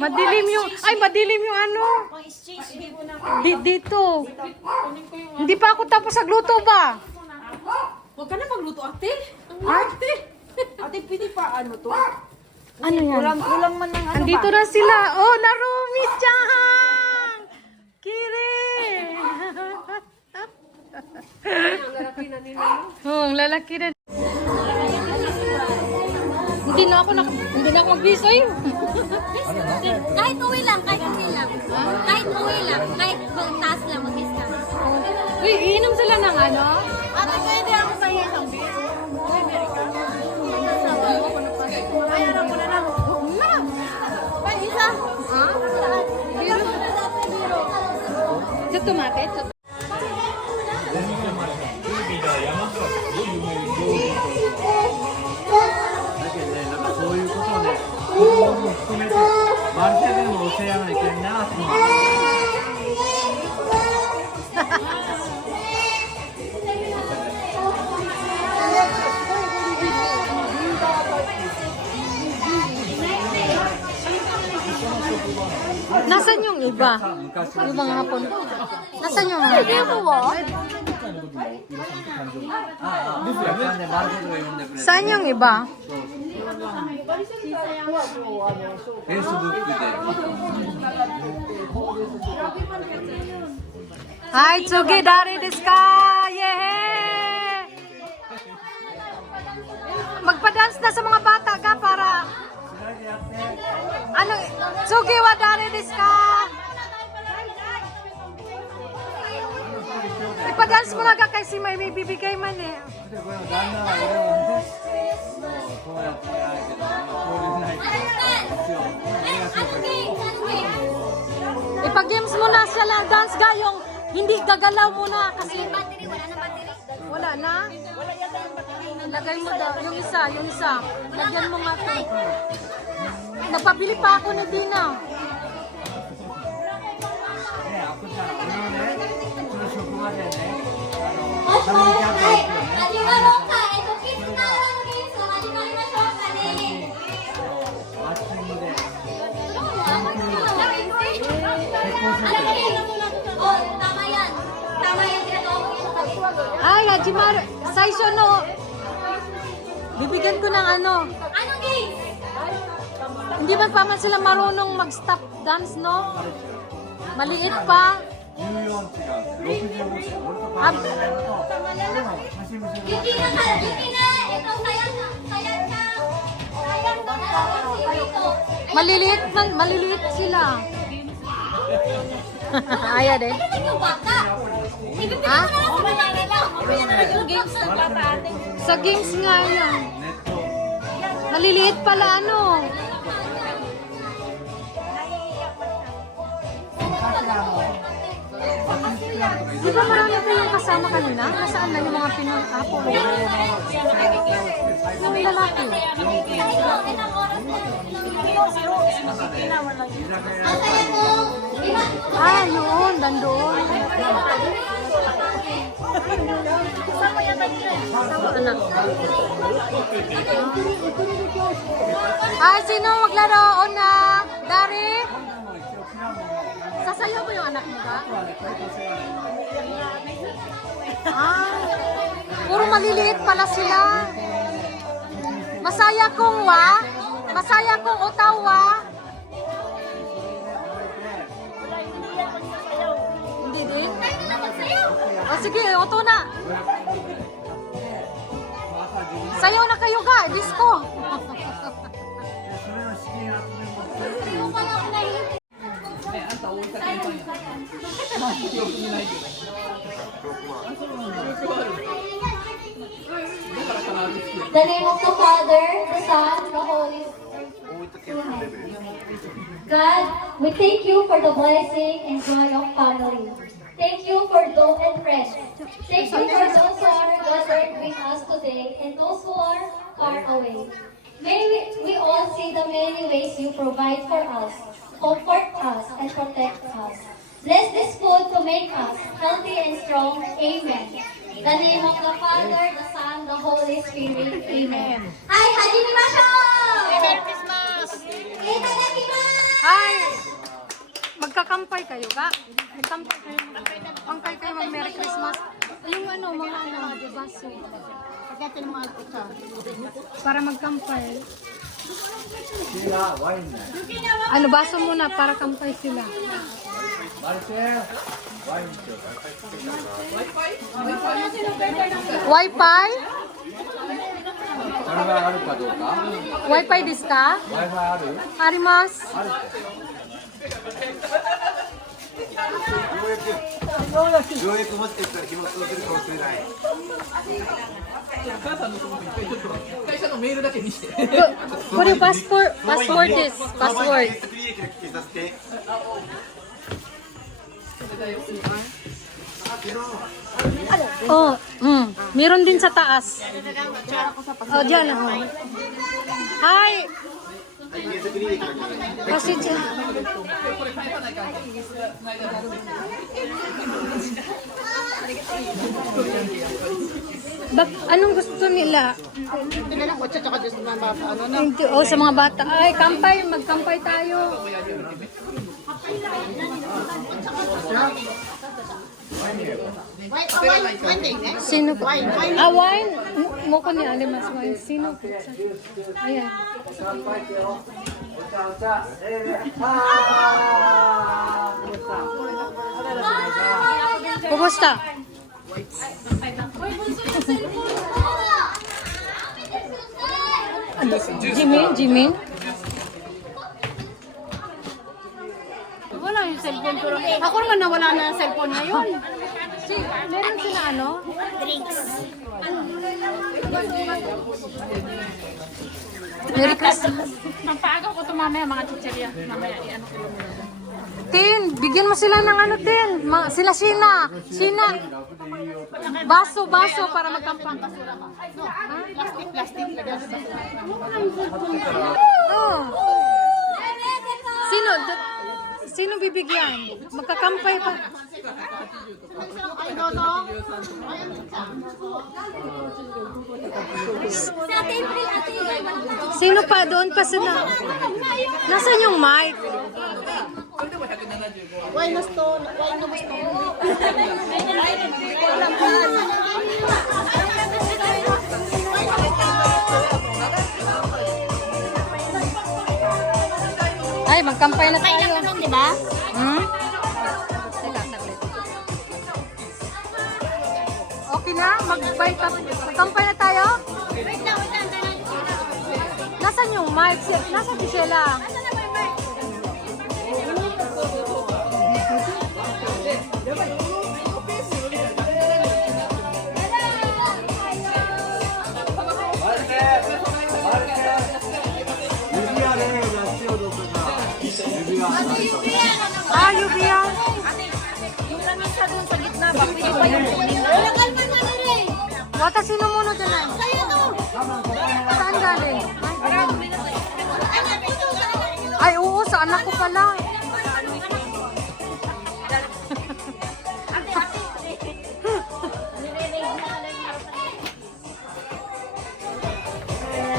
Madilim yung, ay madilim yung ano. Dito. Hindi pa ako tapos sa gluto ba? Huwag ka na magluto, ate. Ate? Ate, pwede pa ano to? Ano yan? Kulang man ng ano Andito na sila. Oh, Narumi Chang! Kiri! Ang lalaki na nila. Oh, ang lalaki na. Hindi na ako mag-bisoy. Kahit uwi lang, kahit uwi lang. Kahit uwi lang, kahit taas lang, mag-discount. Uy, iinom sila ng ano? Ate, pwede ako pa isang beer. Bayaran ko na lang. Pa, isa. Ha? Sa tomate? Sa そういうことをね、子供も含めて、マルシェでも教えないといけないなと思って。 Nasaan yung iba? Yung mga hapon? Nasaan yung mga iba? Saan yung iba? Hi, Tsugi Dari desu ka? Yehey! Magpa-dance na sa mga bata ka para... Ano? Tsugi wa Dari desu ka? Ipa-dance mo na ka kasi may bibigay man eh. Ipag-games mo na siya lang, dance gayong hindi gagalaw muna kasi Battery, wala na battery. wala na. Lagay mo daw, yung isa. Lagyan mo nga ito. Nagpabili pa ako ni Dina. Ay, Hajimar, Saisho no. Bibigyan ko ng ano. Hindi man pa man sila marunong mag-stop dance, no? Maliit pa. Yuki na! Ito, sayang na! Sayang na! Maliliit sila. Ayaw din. Ha? Sa games nga yun. Maliliit pala ano. Di ba marami kayong kasama kanina? Nasaan na yung mga pinang-apo? Yung lalaki. Ah, yun. Dandoon. Anak. Ah, sino maglaro? Una? Dari? Sasayaw ba yung anak mo ba? Ah, puro maliliit pala sila. Masaya kong utawa. Hindi din? O sige, uto na. Sayaw na kayo ga, disco. The name of the Father, the Son, the Holy Spirit. God, we thank you for the blessing and joy of family. Thank you for those and friends. Thank you for those who are gathered with us today and those who are far away. May we all see the many ways you provide for us, comfort us, and protect us. Bless this food to make us healthy and strong. Amen. In the name of the Father, the Son, the Holy Spirit. Amen. Hi, Hajime Masho! Merry Christmas! Itadakimasu! Hi, magkakampay kayo ka? Magkampay kayo. Kampay kayo mag Merry Christmas. Yung ano, mga ano, baso. Pagdating mga alpusa. Para magkampay. Sila, wine na. Ano, baso muna para kampay sila. Marcel, wine to. Wi-Fi? これがあるかどうか Wi-Fi ですか Wi-Fi あるあります。あるってようやくもしかしたら紐付けるかもしれない。これパスポート、パスポートです。パスポート。スクリーン液の聞きさせて。 Oh, meron din sa taas. Oh, diyan oh. Hi. Kasi dyan. Anong gusto nila? Pinala ko tsaka just mga bata. Ano na? Oh, sa mga bata. Ay, kampay. Magkampay tayo. Wine day next. Sino po? Ah, wine? Moko ni Alimas wine. Sino po? Ayan. Kumusta? Jimin? Wala yung cellphone ko. Ako naman nawala na yung cellphone ngayon. Meron sila ano? Merry Christmas. Mampaaga ko ito mamaya mga chicheria. Mamaya i-ano ko lang. Tin, bigyan mo sila ng ano, Tin. Sila Shina. Baso para magkampang. Plastic. Oh. Sino bibigyan? Magkakampay pa. Ay, no. Sino pa? Doon pa sila. Nasaan yung mic? Wine na stone. Ay, magkampay na tayo. Di ba? Hmm? Teka, saglit. Okay na? Magkampay na tayo? Nasaan yung mic? Nasaan si Sheila? Ah, Yubian. Yung lamisa dun sa gitna, bakit pa yung kunin na? Wata, sino muna dyan ay? Saan galing? Ay, oo, sa anak ko pala.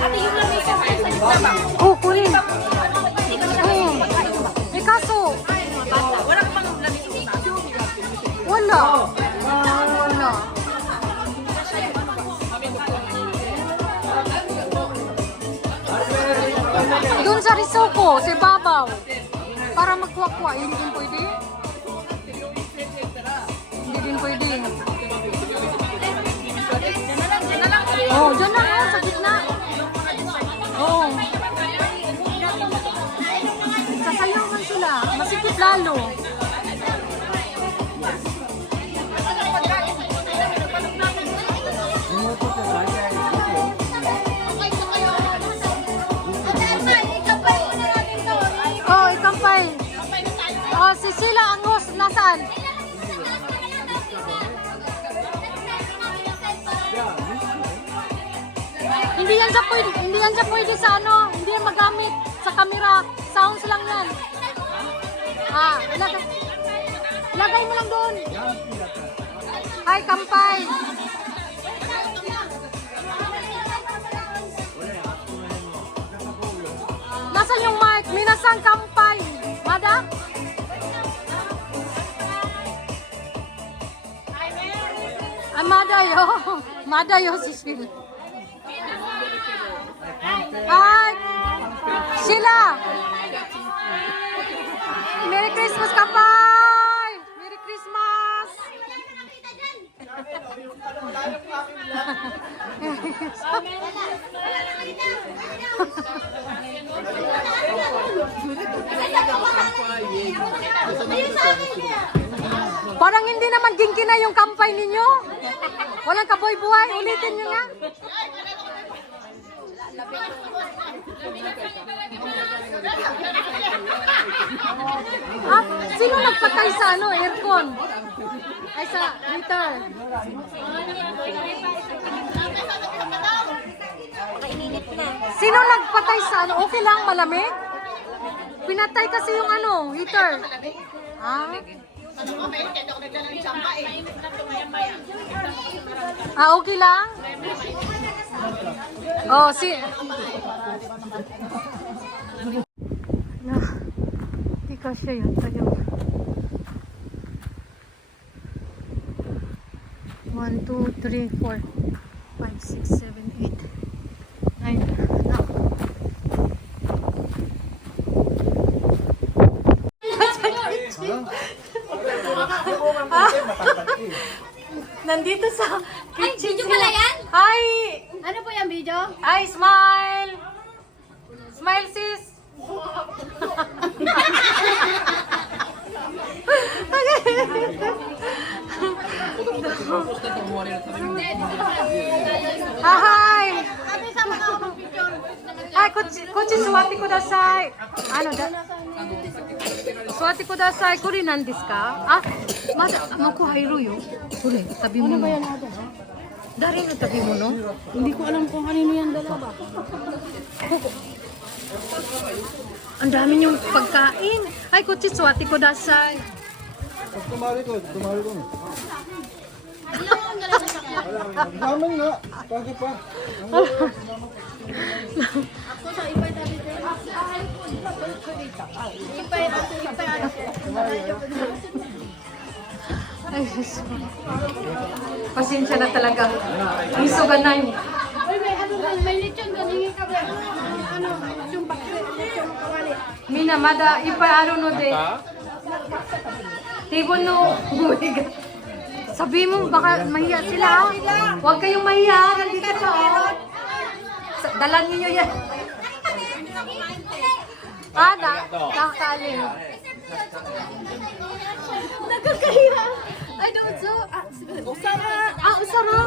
Ate, yung lamisa dun sa gitna ba? Oh, kunin. Eh, kaso. Wala ka pang lamisa. Wala. Doon sa risoko, sa babaw. Para magkuha-kuha. Hindi din pwede? Hindi din pwede. Oh, dyan lang oh, sa gitna. Oh. Sasayaw man sila. Masikip lalo. Oh, ikampay. Oh, si Sila Angos, nasaan? Hindi yan siya pwede sa ano, hindi yan magamit sa camera. Sounds lang yan. Ah, lagay mo lang doon. Hi, kampay. Nasaan yung mic? Minasang kampay. Mada? Ah, Madayo. Madayo si Sheila. Hi! Sheila! Merry Christmas, Kapay! Merry Christmas! Parang hindi naman gingkina yung kampay ninyo. Walang kaboy-buhay. Ulitin nyo nga. Ah, sino nagpatay sa aircon? Ay, sa heater. Sino nagpatay sa okay lang, malamig? Pinatay kasi yung heater. Ah. Ah, okay lang? Oh, di kasya yan tayo. 1, 2, 3, 4, 5, 6, 7, 8, 9. Nandito sa kitchen. video pala yan? Hi! Ano po yung video? Hi, smile! Smile, sis! Hi! Hi, kochi suwate kudasai. Suwate kudasai. Kore nan desu ka? Ah, mada maku hairu yo. Kore, tabimuno. Dari no tabimuno? Hindi ko alam kung kanino yan dalawa. Ang dami niyong pagkain. Ay, kochi suwate kudasai. Naman nga, bakit pa? Ay, Diyos ko. Pasensya na talaga. Isuganay. May lechon ganingi ka ba? Ano, lechon bakre, lechon kawali. Mina, mada, no de. Tibon no. Sabi mo, baka mahiya sila. Huwag kayong mahiya. Nandito pa, oh. Dalan niyo yan. Ah, nakakali. Nakakahira. Ay, dozo. Usara. Ah, usara.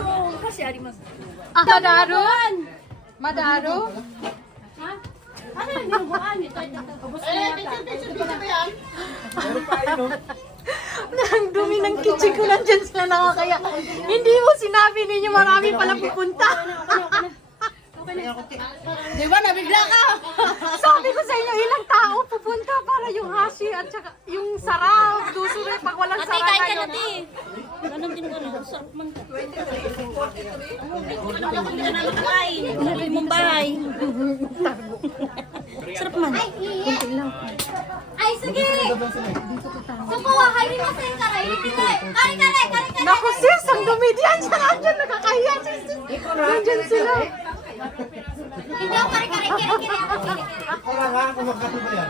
Ah, madaro? Madaro? Ano yung nilubuan? Ubus na yata. Ang dumi ng kitchen ko, nandyan sila nakakaya. Hindi mo sinabi ninyo marami pala pupunta. Di ba, nabigla ka? Sabi ko sa inyo, ilang tao pupunta para yung hashi at saka yung sarap. Dusure pag walang sarap kayo. Ganun din ko na. Sarap man. Hindi mong bahay. Sarap man. Kunti lang. Ay, sige! Sukuha, hari mo sa'yo ka rin. Kare! Naku sis, ang dumi diyan. Siya nandyan, nakakahiya sis. Nandyan sila. Hindi ako kare. Kiri ako, kiri. Wala nga, kumakato ba yan?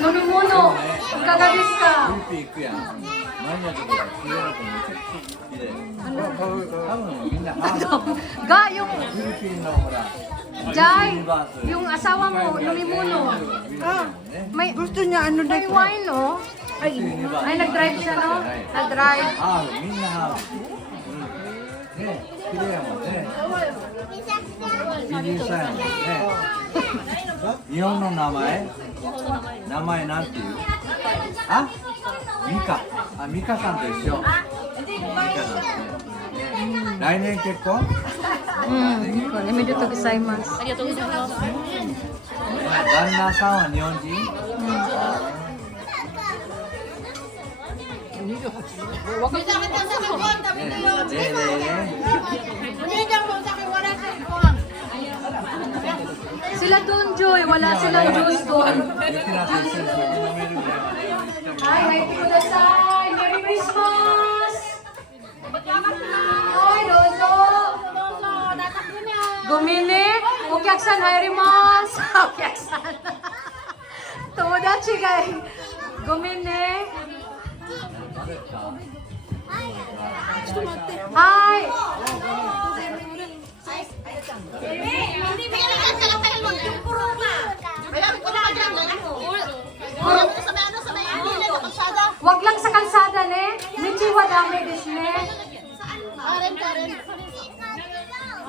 Nunumuno, kagabis ka. ピークやん。マニアとか綺麗な子めちゃくちゃ綺麗。多分みんなGa, yung フィリピンのほら。 Jai, yung asawa mo, Nunimuno. May gusto niya may wine, no? Ay, nag-drive siya, no? Nag-drive. ハーフみんなハーフ。ね、綺麗やもんね。美人さんやもんね。日本の名前？名前なんていう？あ？ミカ。あ、ミカさんと一緒。ミカなんですね。来年結婚？これ、めでとうございます。ありがとうございます。旦那さんは日本人？Sila doon, Joy. Wala silang juice doon. Ay, may kudasay. Christmas! Ay, Dozo! Gumili? Ukyaksan, hayrimasu! Ukyaksan! Tomodachi ga gumili? Hi! Wag lang sa kalsada, ne? Michi wa dami desu ne.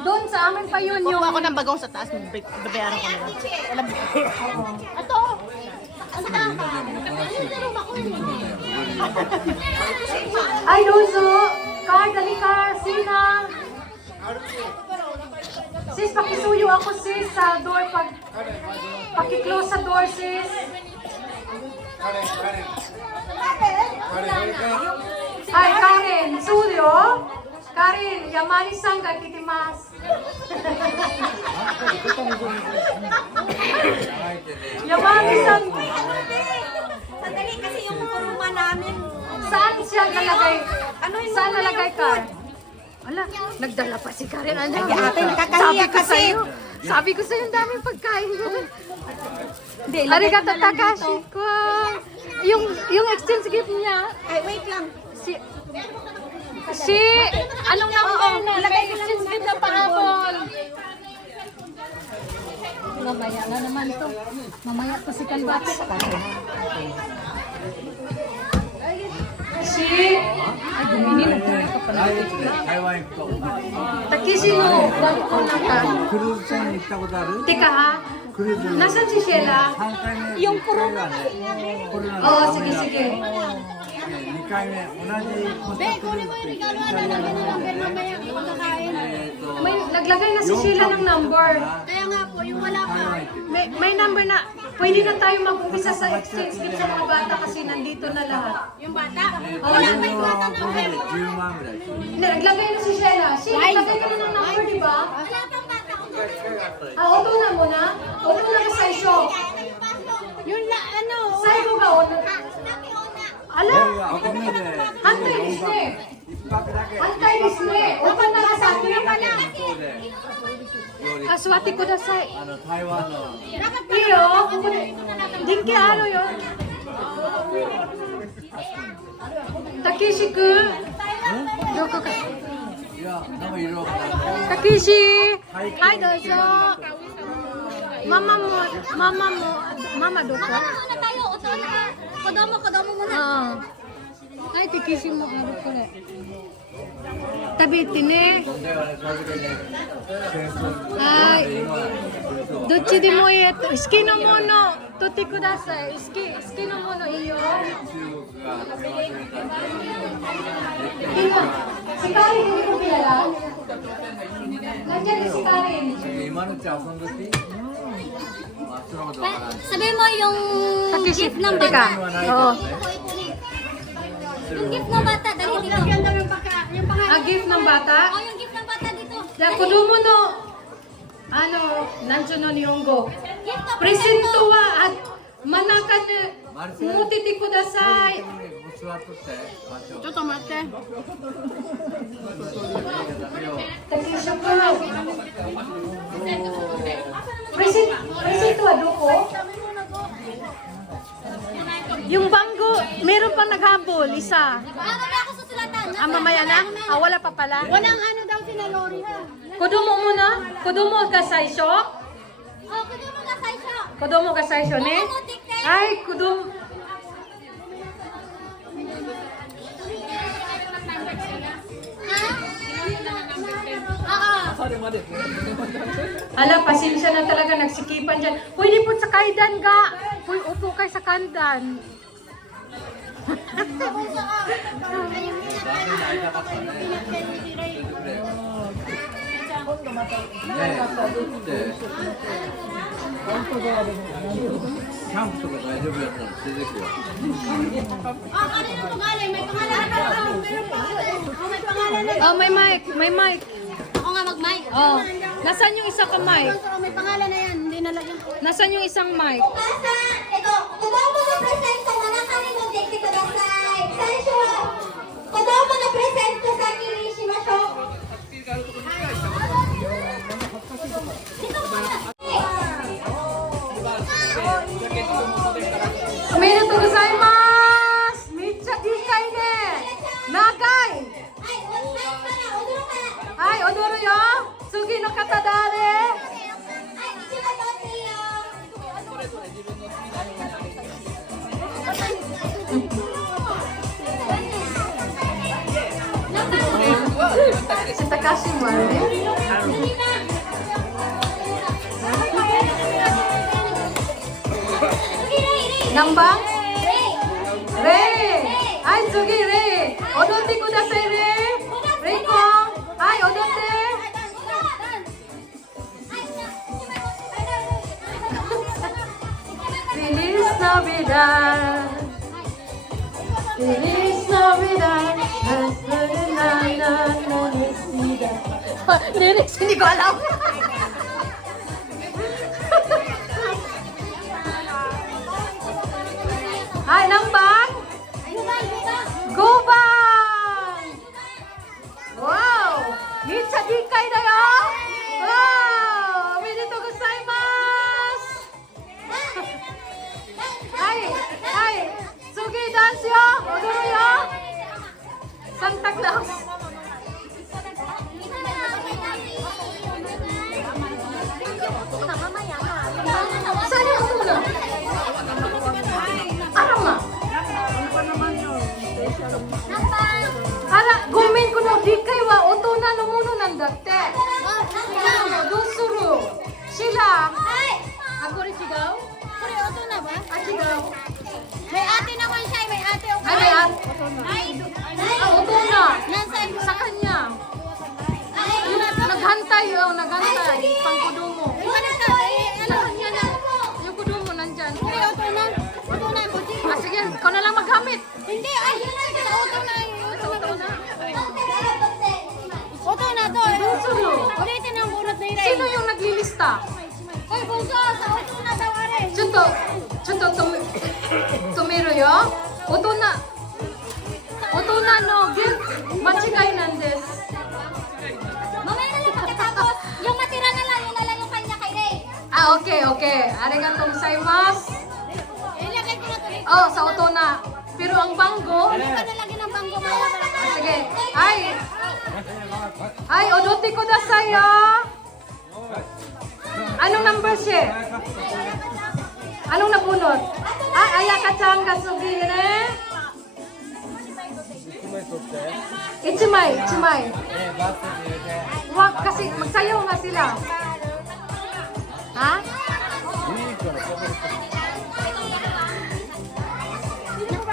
Doon sa amin pa yun yung... Ako ng bagong sa taas, babayaran ko na lang. Ito! Ano ka? Ay, Dozo! Car, dali car! Sina! Sis, pakisuyo ako sis sa door pag... Paki-close sa door sis. Ay, Karen! Suyo! Karen, Yamani-san ga kitimasu. Yamani-san! Sandali kasi yung kuruma namin. Saan siya nalagay? Saan nalagay ka? Ala, nagdala pa si Karen. Ano? Sabi ko sa'yo. Sabi ko sa'yo, ang daming pagkain. Arigato Takashi ko. Yung exchange gift niya. Ay, wait lang. Si, anong number na? Lagay exchange gift na pahabol. Mamaya na naman to. Mamaya to si Kalbats. Si, ay bumini na to. 来月で台湾行くと。 Takishi no bangko na ka. クルーズ船に行ったことある？ Teka ha, クルーズ。 nasan si Sheila? 3回目。yung coronaね。コロナの Oo, sige, sige. 2回目同じコストクルーズでイタリアのMay naglagay na si Sheila ng number. Kaya nga po, yung wala pa. May number na. Pwede na tayo mag-umpisa sa exchange gift sa mga bata kasi nandito na lahat. Yung bata. 俺のこれで10万ぐらいする。 Naglagay na si Sheila. Sheila, naglagay ka na ng number, di ba? Ah, oto na muna. Oto na ka sa isyo. Yun na, ano. Saigo ga oto. Ala, ここまで hantay desu ne. 1泊だけ。 Hantay desu ne. Oto na ka sa akin. そうで料理 Aswati kudasai. 台湾の Iyo, dinki aro yun. Takishi-kun. Doko ka? いやなんか色々 Takishi! Hi, dozo. Mama doko? Kodomo muna. Hi, Takishi mo aro kore. Tabiti ne. ではね正直ね戦争 Hi. どっちでもいいやと。好きなもの取ってください。好きなものいいよ。中国が手忘れたんで Ina, si Karin hindi ko kilala. Nandiyan na si Karin. 今のうち遊んどきまあそのことわからん Sabi mo yung Takishi, gift ng teka. bata. Oo. Yung gift ng bata, dali dito. Ang gift ng bata. Oh, yung gift ng bata dito. Ya, kudumo no. Ano, nandiyan no niyonggo. Gift of Presento wa at manakan mutiti kudasai. 座っとって場所ちょっと待って。 Takishi ko. Presento wa doko? Yung banggo, meron pa naghabol, isa. Mamaya ako susulatan. Ah, mamaya na? Ah, wala pa pala. Walang ano daw sila Lori ha. Kudumo muna? Kudumo ka saisho? Oh, kunin mo nga sa isyo. Kudumo ka saisho ne? Ay, kudum. Ala, pasensya na talaga, nagsikipan dyan. Pwede po sa kaidan ga. Uy, upo kayo sa kandan. 残念で会いたかったねでキャンプとか大丈夫やったら連れてくよ Ah, kanino mo galing? May pangalan na ba? Meron pa. Oh, may pangalan na. Oh, may mic, may mic. Ako nga mag-mic. Oh, nasaan yung isa ka mic? Oh, may pangalan na yan. Hindi nalagyan ko. Nasaan yung isang mic? お母さん、子供のプレゼント7回もできてください。最初は present ko sa Kirishimashou. Omedetou gozaimasu! Mecha dikai ne! Nagai! Hai, odoru yo! Tsugi no kata dare? Si Takashi mo Nambang? Rei! Hai, Tsugi, Rei! Odotte kudasai, Rei! Rei-kun! Hai, odotte! Feliz Navidad! Feliz Navidad! Lyrics, hindi ko alam. Hai, Nambang! Gobang! Wow! Mecha dikai da yo! Wow! Omedetou gozaimasu! Hai! Hai! Tsugi dance yo! Odoru yo! Santa Claus! Saan yung una? Arang nga! Ara, gumin ko no, di kay wa oto na lumuno ng date. Dusuru. Sila. Ako rin sigaw? Kore, oto na ba? Sigaw. May ate naman siya, may ate o Ay, may at. Oto na. Nasaan? Sa kanya. Naghantay, naghantay. Pangkudumo. Niya na. Yung kudumo nandyan. Kore, oto na. Oto na, buti. Sige, ikaw na lang maghamit. Hindi, ay, oto na. Oto na. Oto na to. Dusuru. Ulitin ang bunot na yun. Sino yung naglilista? Ay, bunso, sa oto na daw, are. Chunto, tumiro yo? Oto na no, machigai nan desu. Mamaya na lang pagkatapos, yung matira na lang, yun na lang yung kanya kay Ray. Okay. Arigatou gozaimasu. Ilagay ko na to dito. Oh, sa oto na. Pero ang banggo, Ano ka nalagyan ng bangko mo? sige. Ay, odotte kudasai yo. Anong number siya? Anong nabunot? Ay, ayaka-chan ga sugi ne. Ichimay. Wag kasi magsayaw nga sila. Ha?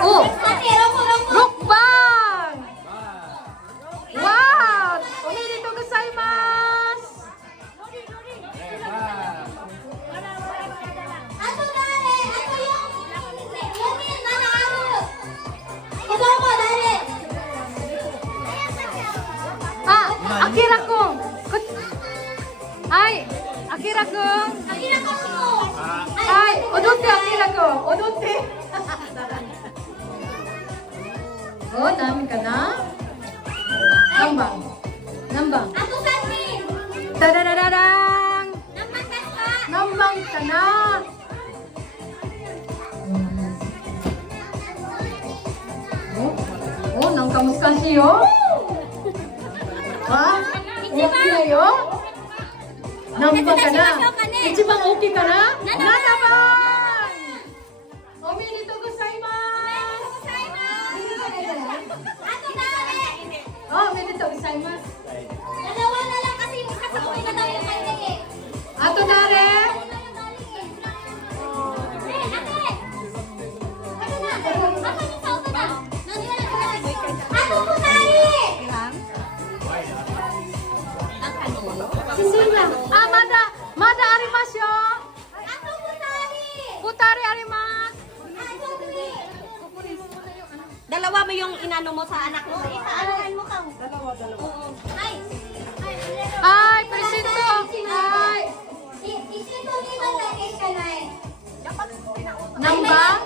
Oh, Ate, roko. rock band! Wow! Omedetou gozaimasu! Ato dare, ato yung nanaarot. Kodomo dare. Akira-kun! Ay! Akira-kun! Akira ko. Ay! Odotte, Akira-kun! Odotte! Oh, dami ka na? Nambang! Ato sani. Tadadadadang! Namakas ka. Nambang ka na! Oh, nang kamuskashi yo? Ha? Okay na yo? Nambang ka na? Ichibang okay ka na? Nanaban! Omedetou gozaimasu! Ato dare. Oh, omedetou gozaimasu! Dalawa na lang kasi yung isa sa uwi na daw yung kay Ray eh. Ato dare! Mada arimasu yo! Futari arimasu! Dalawa mo yung inano mo sa anak mo. Ipaanuhan mo ka. Ay, presento! Ay! Nambang?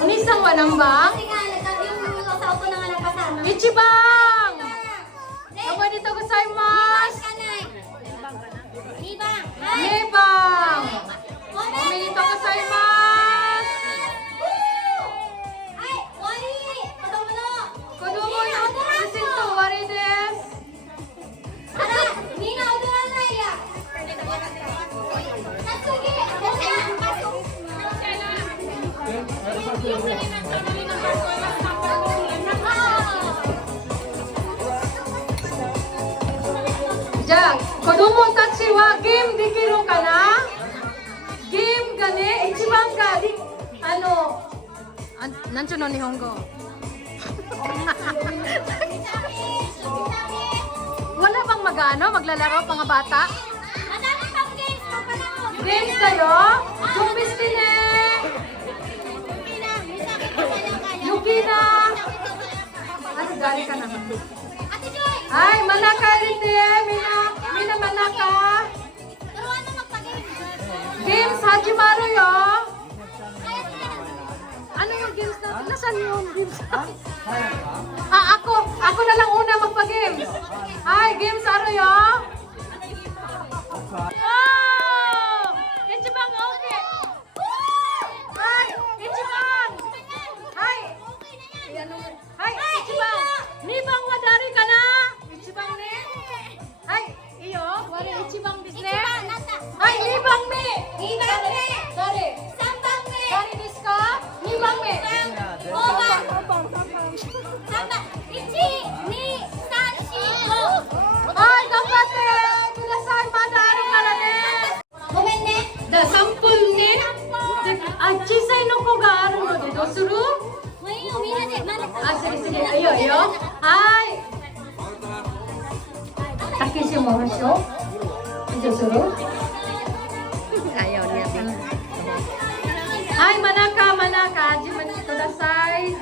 Unisang wa nambang? Kasi nga, yung sa upo Kodomo tachi wa game dekiru kana? Game ga ne, ichiban ga di, nancho no Nihongo? Wala bang maglalaro mga bata? Madami pang games na panahon. Games kayo? Zumbis din eh! Yuki na! Ano, gali ka naman? Ate Joy! Ay, manaka rin eh! Mina manaka! Turuan mo magpa-games. Games, Hajimaru yo! Kaya sila na. Ano yung games na? Nasaan yung games? Ako na lang una magpa-games. Ay, games ano yo? Wow! Ichibang, okay! Ay, Ichibang! Ay! Ay, Ichibang! Nibang wadari ka na! Ichibang ni? Ay, iyo? Wari Ichibang business? Ay, Nibang mi! Nibang mi! Dari? Sambang mi! Dari desu ka? Nibang mi! Oba! Samba! Ichi! Ni! San! Shi! Go! Ay, gambate! Kudasai, madari ka na ne! Gomen ne! Da, sampul ni? Ay, chisay no ko ga aru no de, dosuru? Ngayon, mina de! Ah, sige. Iyo. Ay! Takeshi mo show? Dosuru? Ayaw niya din. Ay, manaka! Hajiman kudasai!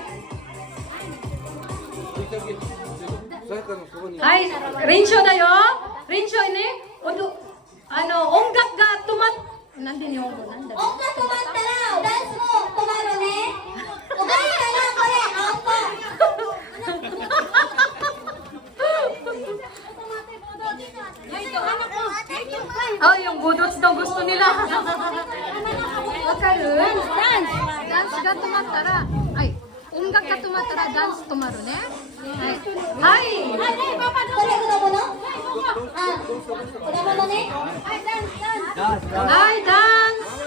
Ay, Rinsho da yo! Rinsho ini? Onggak ga tumat... Nandun yung nandun. Oka tumatta na! Dance mo! Tumaro ne! Ugali ka na! Kore! Oka! Oh, yung budots daw gusto nila. Wakaru? Dance! Dance ga tumattara. Ay, onggak ga tumattara dance tumaru ne?はい。これ子供の？あ、子供のね。はい、ダンス。はい、ダンス。ち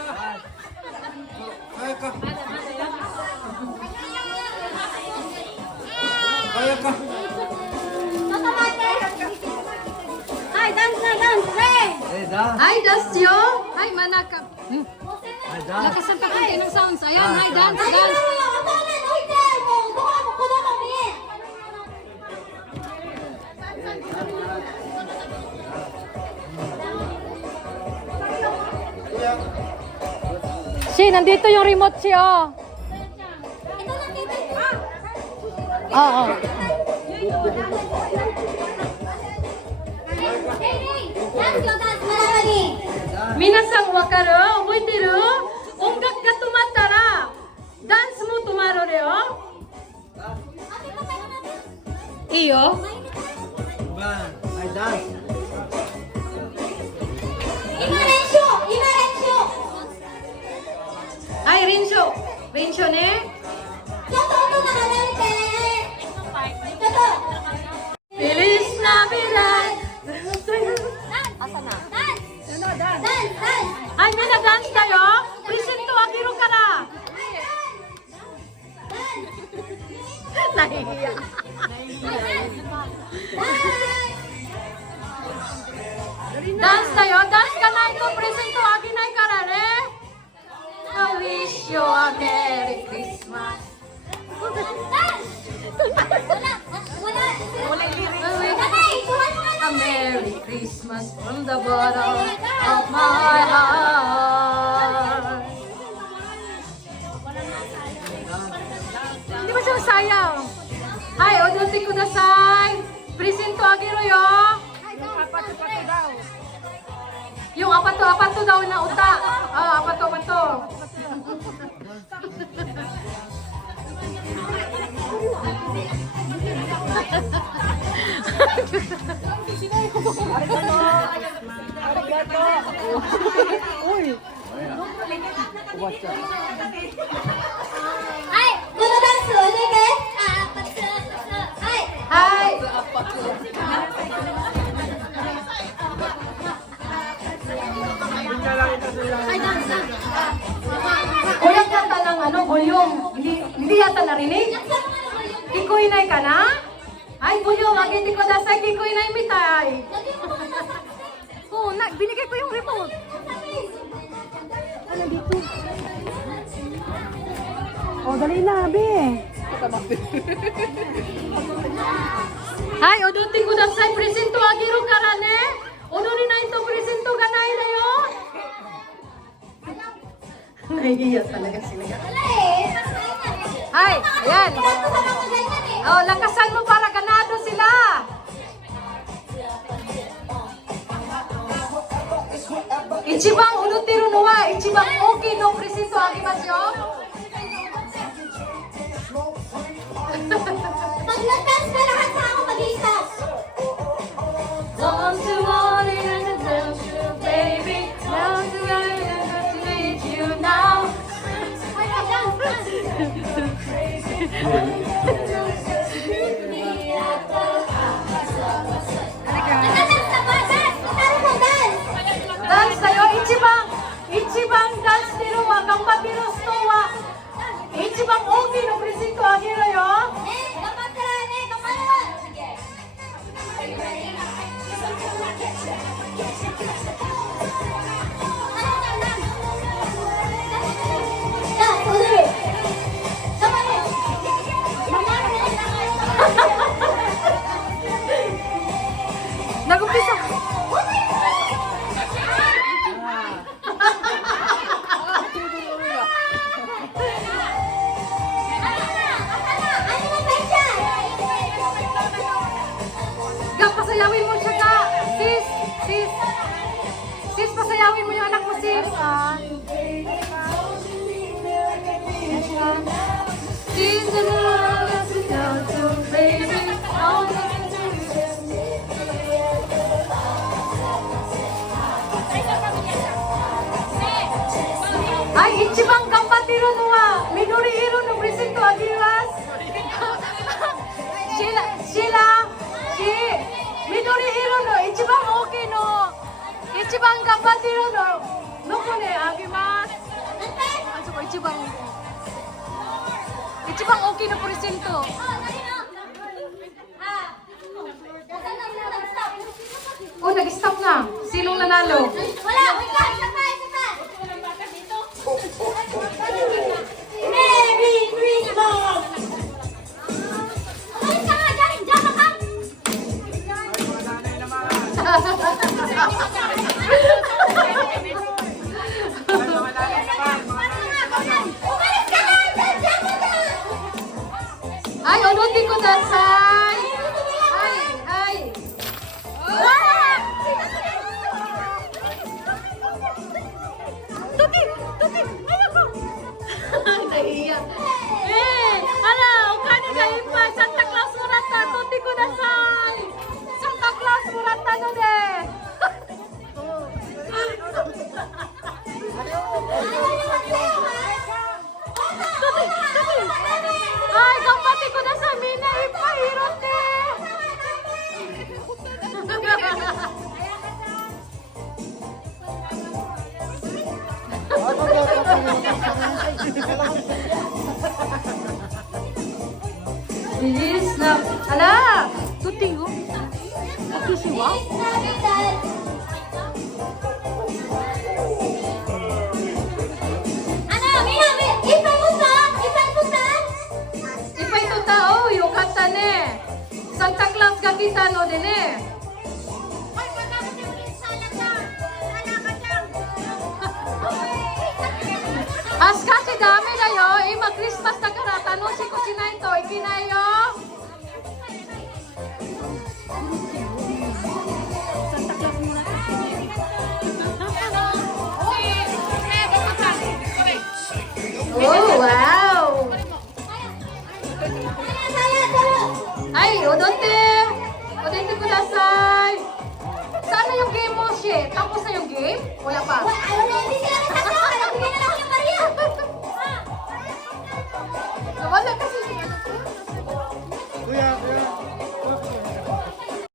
ょっと待って。はい、ダンス。はい、ダンスよ。はい、真ん中。Lakasan pa konti ng sounds. Ayan, hi, dance, dance. お父さんどいて。もうご飯も子供に。Nandito yung remote siya. Ito lang dito. Oo. Danceよ、ダンス。マラマに。 Minasang wakaru? Oboiteru? Onggak ga tumattara dance mo tumaru de yo? Iyo? Ay, dance. 今練習。 Ay, Rinsho ne? ちょっと音が離れて。ちょっと。 Feliz Navidad! Ay, mina dance tayo? Present to Agiro ka na! Nahihiya. Dance tayo? Dance ka na ito. Present to Aginay ka na, ne? I wish you a Merry Christmas. A Merry Christmas from the bottom of my heart. Hindi ba siya masayaw? Hi, odote kudasai. Present to Agiro yo. Yung apato daw na uta. Ah, apato. Hai, guru dance ulit eh. Hai. Hi! Kuya kanta ng volume. Hindi yata narinig? Kikoinay ka na? Ay, volume, agiti ko dasay kikoinay mitai. binigay ko yung remote. Ano dito? Oh, dali na, be. Hai, odutin ko dasay presento agiro karane. Odori na ito presento ganay na yo. Nahihiya talaga sila. Hai, ayan. Oh, lakasan mo para ganado sila. Ichibang udutiro nuwa, ichibang okay no presento agimasyo. Pag nag-dance ka lahat sa ako mag-isap. Long to morning and adventure, baby. Long to ride and to meet you now. Nag-dance ka ba? Dance! Dance mo, dance! Dance tayo, ichibang dance tiro wa, gamba tiro stowa. Ichibang okay no presento agiro yo. Kapag ka, kapag ka. Sige. Are you ready? Dance, ulit. Come on in. Nagumpisa. Ano ba pecha? Gap, pasayawin mo siya ka. Sis, sis. Sis, pasayawin mo yung anak mo, sis. Sis, and the world has to go to, baby. All you can do is just ay, ichibang kampatiro nuwa. Midori iro no presento agiras. Sheila, Midori iro no ichibang okay no. Ichibang kampatiro no. Noko ne agimasu. Ano ko ichibang okay no presento. Oh, nag-stop na. Sinong nanalo? Wala, wait lang, isa pa, isa pa. Merry Christmas! Umalis ka nga dyan, dyan ka. Umalis ka nga dyan, dyan ka na. Ay, unutin ko dasay. Ay. Tuti, ayaw ko. Nahiya. Ala, ukani ka ipa, Santa Claus murata, tuti ko dasay. Santa Claus murata no de. Ay, kampati ko na sa mina, ipahirot eh. Bilis na. Ala, tuti ko. Pagkisiwa? Ano, Mina, ipay mo sa? Ipay to tao, yung kata ne. Santa Claus kakita no din eh. As kasi dami na yo, mag-Christmas na karata, no si kusina ito, ikinayo. Santa Claus muna. Oh, wow! Ay, odote! Odote kudasai! Saan na yung game mo, shit? Tapos na yung game? Wala pa.